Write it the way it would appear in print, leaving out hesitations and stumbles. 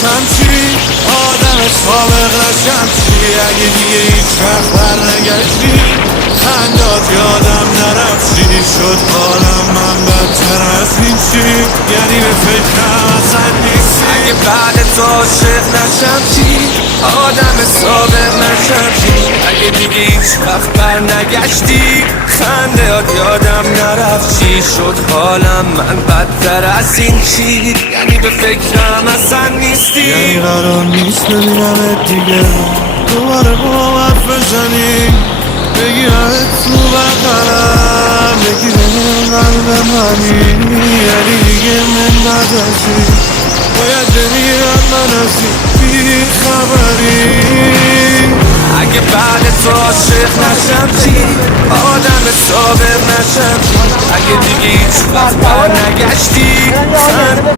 نشم چی؟ آدم سابق نشم چی؟ اگه دیگه هیچ وقت برنگشتی خندات یادم نرفت چی شد حالم من بدتر از این چی؟ یعنی به فکرم اصلا نیستی اگه بعد تو عاشق نشم چی؟ آدم سابق نشم چی؟ اگه دیگه هیچ وقت برنگشتی خندات یادم نرفت چی شد حالم من بدتر از این چی؟ یعنی به فکرم اصلا نیستی یعنی قرار نیست ببینمت دیگه دوباره با من حرف بزنی بگیرمت تو بغلم بگیرم قلب منی یعنی دیگه من نداشتی باید بمیرم من از این بی خبری اگه بعد تو عاشق نشم چی؟ آدم سابق نشم چی؟ اگه دیگه هیچ وقت برنگشتی